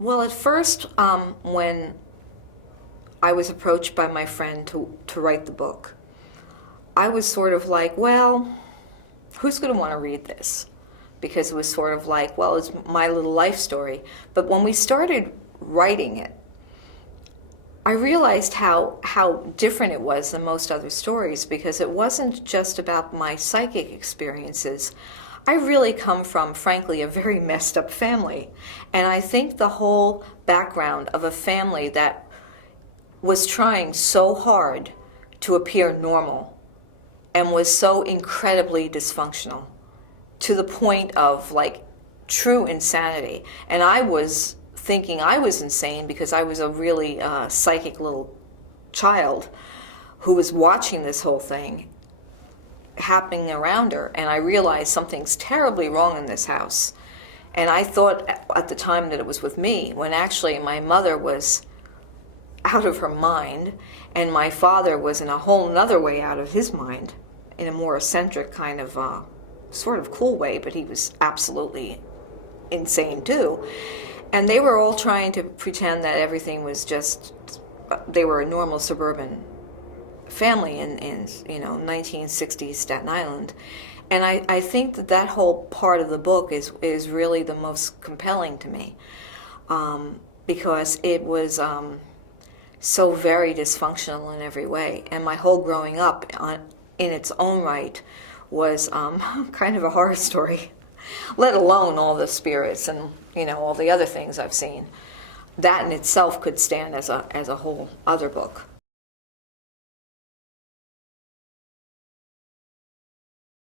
Well, at first, when I was approached by my friend to write the book, I was sort of like, well, who's going to want to read this? Because it was sort of like, well, it's my little life story. But when we started writing it, I realized how different it was than most other stories, because it wasn't just about my psychic experiences. I really come from, frankly, a very messed up family. And I think the whole background of a family that was trying so hard to appear normal and was so incredibly dysfunctional to the point of like true insanity. And I was thinking I was insane because I was a really psychic little child who was watching this whole thing happening around her, and I realized something's terribly wrong in this house. And I thought at the time that it was with me, when actually my mother was out of her mind, and my father was in a whole nother way out of his mind, in a more eccentric kind of sort of cool way, but he was absolutely insane too. And they were all trying to pretend that everything was just, they were a normal suburban family in 1960s Staten Island. And I think that whole part of the book is really the most compelling to me, because it was so very dysfunctional in every way. And my whole growing up in its own right was kind of a horror story, let alone all the spirits and all the other things I've seen. That in itself could stand as a whole other book.